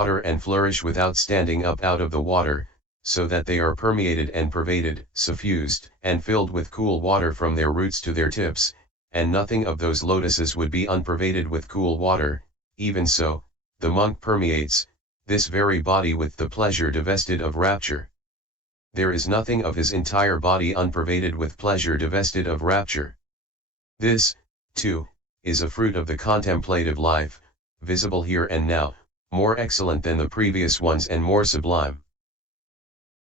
water and flourish without standing up out of the water, so that they are permeated and pervaded, suffused, and filled with cool water from their roots to their tips, and nothing of those lotuses would be unpervaded with cool water. Even so, the monk permeates this very body with the pleasure divested of rapture. There is nothing of his entire body unpervaded with pleasure divested of rapture. This, too, is a fruit of the contemplative life, visible here and now, more excellent than the previous ones and more sublime.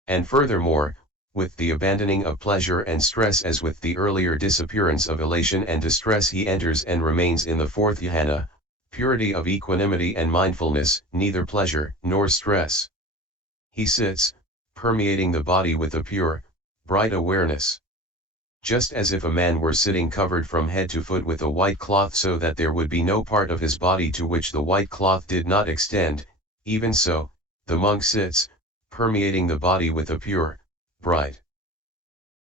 And furthermore, with the abandoning of pleasure and stress as with the earlier disappearance of elation and distress, he enters and remains in the fourth jhana, purity of equanimity and mindfulness, neither pleasure nor stress. He sits, permeating the body with a pure, bright awareness. Just as if a man were sitting covered from head to foot with a white cloth so that there would be no part of his body to which the white cloth did not extend, even so, the monk sits, permeating the body with a pure, bright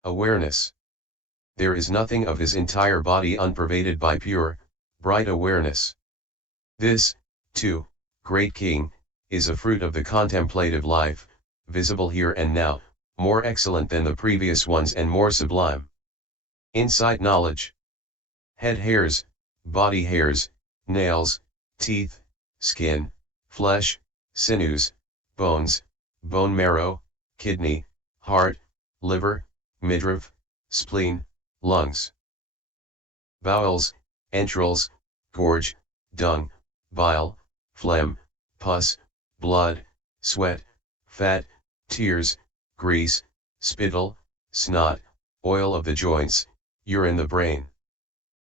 awareness. There is nothing of his entire body unpervaded by pure, bright awareness. This, too, great king, is a fruit of the contemplative life, visible here and now, more excellent than the previous ones and more sublime. Insight knowledge. Head hairs, body hairs, nails, teeth, skin, flesh, sinews, bones, bone marrow, kidney, heart, liver, midriff, spleen, lungs, bowels, entrails, gorge, dung, bile, phlegm, pus, blood, sweat, fat, tears, grease, spittle, snot, oil of the joints, urine, the brain.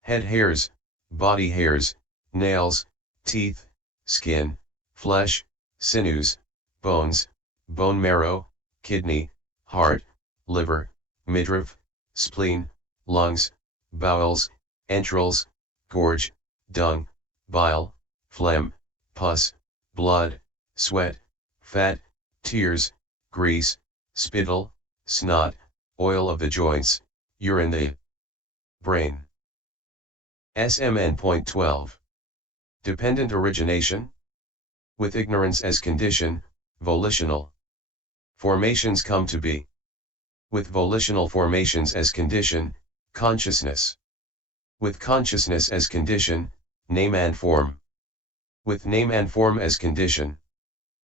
Head hairs, body hairs, nails, teeth, skin, flesh, sinews, bones, bone marrow, kidney, heart, liver, midriff, spleen, lungs, bowels, entrails, gorge, dung, bile, phlegm, pus, blood, sweat, fat, tears, grease, spittle, snot, oil of the joints, urine, the brain. SMN.12. Dependent origination. With ignorance as condition, volitional formations come to be. With volitional formations as condition, consciousness. With consciousness as condition, name and form. With name and form as condition,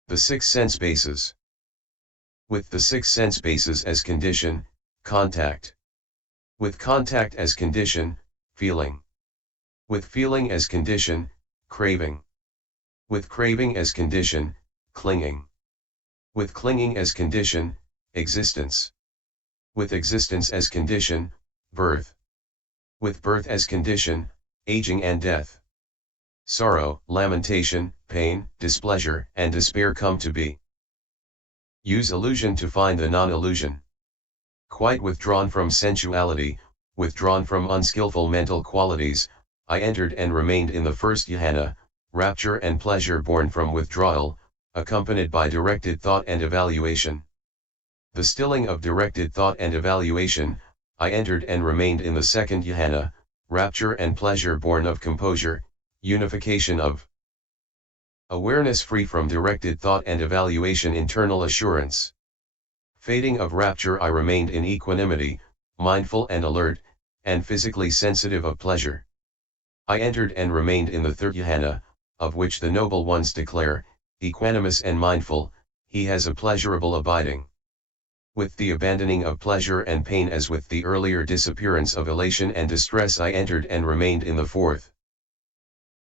the six sense bases. With the six sense bases as condition, contact. With contact as condition, feeling. With feeling as condition, craving. With craving as condition, clinging. With clinging as condition, existence. With existence as condition, birth. With birth as condition, aging and death. Sorrow, lamentation, pain, displeasure, and despair come to be. Use illusion to find the non-illusion. Quite withdrawn from sensuality, withdrawn from unskillful mental qualities, I entered and remained in the first jhana, rapture and pleasure born from withdrawal, accompanied by directed thought and evaluation. The stilling of directed thought and evaluation, I entered and remained in the second jhana, rapture and pleasure born of composure, unification of awareness free from directed thought and evaluation, internal assurance. Fading of rapture, I remained in equanimity, mindful and alert, and physically sensitive of pleasure. I entered and remained in the third jhana, of which the noble ones declare, equanimous and mindful, he has a pleasurable abiding. With the abandoning of pleasure and pain as with the earlier disappearance of elation and distress, I entered and remained in the fourth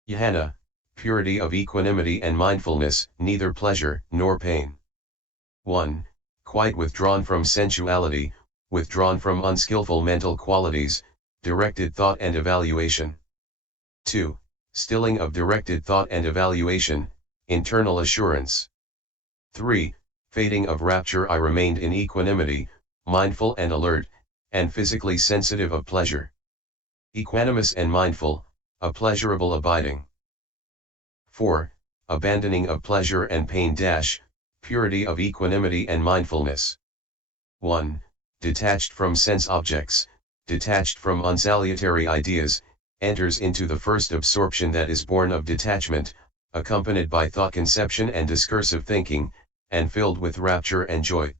jhana, purity of equanimity and mindfulness, neither pleasure nor pain. 1. Quite withdrawn from sensuality, withdrawn from unskillful mental qualities, directed thought and evaluation. 2. Stilling of directed thought and evaluation, internal assurance. 3. Fading of rapture, I remained in equanimity, mindful and alert, and physically sensitive of pleasure. Equanimous and mindful, a pleasurable abiding. 4. Abandoning of pleasure and pain purity of equanimity and mindfulness. 1. Detached from sense objects, detached from unsalutary ideas, enters into the first absorption that is born of detachment, accompanied by thought conception and discursive thinking, and filled with rapture and joy.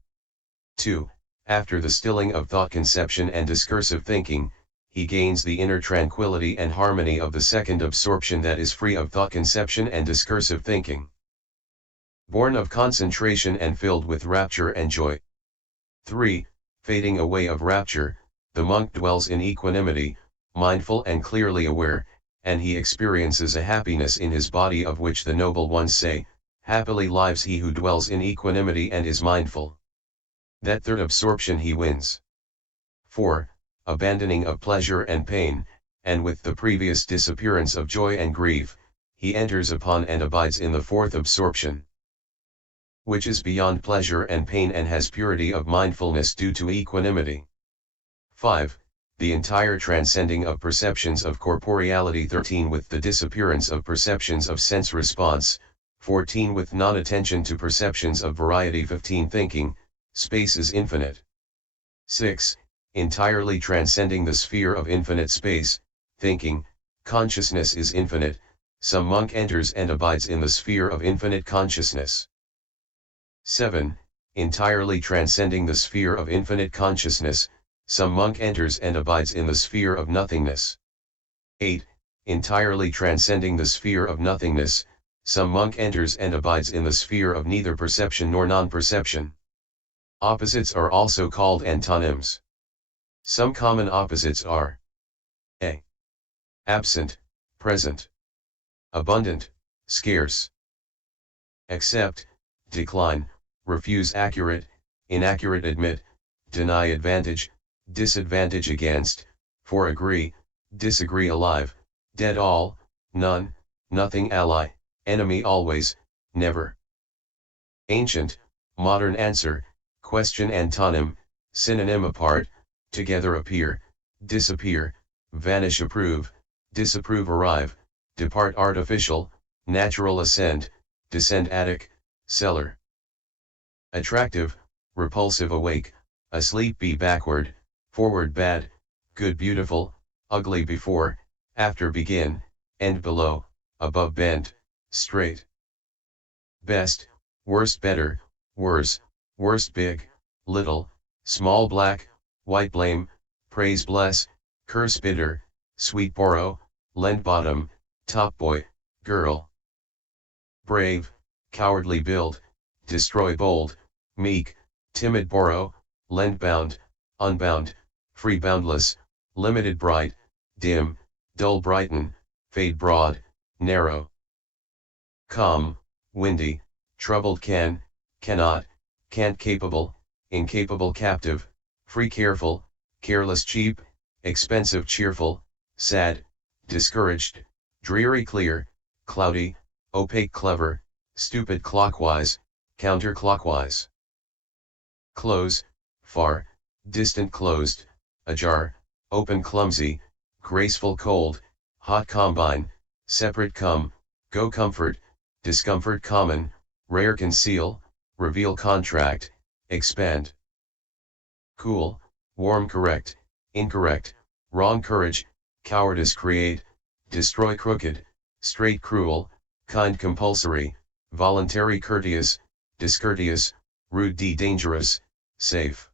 2. After the stilling of thought conception and discursive thinking, he gains the inner tranquility and harmony of the second absorption that is free of thought conception and discursive thinking. Born of concentration and filled with rapture and joy. 3. Fading away of rapture, the monk dwells in equanimity, mindful and clearly aware, and he experiences a happiness in his body of which the noble ones say, "Happily lives he who dwells in equanimity and is mindful." That third absorption he wins. 4. Abandoning of pleasure and pain, and with the previous disappearance of joy and grief, he enters upon and abides in the fourth absorption, which is beyond pleasure and pain and has purity of mindfulness due to equanimity. 5. The entire transcending of perceptions of corporeality. 13. With the disappearance of perceptions of sense response. 14. With non-attention to perceptions of variety. 15. Thinking, space is infinite. 6. Entirely transcending the sphere of infinite space, thinking, consciousness is infinite, some monk enters and abides in the sphere of infinite consciousness. 7. Entirely transcending the sphere of infinite consciousness, some monk enters and abides in the sphere of nothingness. 8. Entirely transcending the sphere of nothingness, some monk enters and abides in the sphere of neither perception nor non-perception. Opposites are also called antonyms. Some common opposites are a. Absent, present. Abundant, scarce. Accept, decline, refuse accurate, inaccurate admit, deny advantage, disadvantage against, for agree, disagree alive, dead all, none, nothing ally, enemy always, never. Ancient, modern answer, question antonym, synonym apart, together appear, disappear, vanish approve, disapprove arrive, depart artificial, natural ascend, descend attic, cellar. Attractive, repulsive awake, asleep be backward, forward bad, good beautiful, ugly before, after begin, end below, above bent, straight. Best, worst better, worse, worst big, little, small black, white blame, praise bless, curse bitter, sweet borrow, lend bottom, top boy, girl. Brave, cowardly build, destroy bold, meek, timid borrow, lend bound, unbound, free boundless, limited bright, dim, dull brighten, fade broad, narrow. Calm, windy, troubled can, cannot, can't capable, incapable captive, free careful, careless cheap, expensive cheerful, sad, discouraged, dreary clear, cloudy, opaque clever, stupid clockwise, counterclockwise. Close, far, distant closed, ajar, open clumsy, graceful cold, hot combine, separate come, go comfort, discomfort common, rare conceal, reveal contract, expand. Cool, warm correct, incorrect, wrong courage, cowardice create, destroy crooked, straight cruel, kind compulsory, voluntary courteous, discourteous, rude dangerous, safe.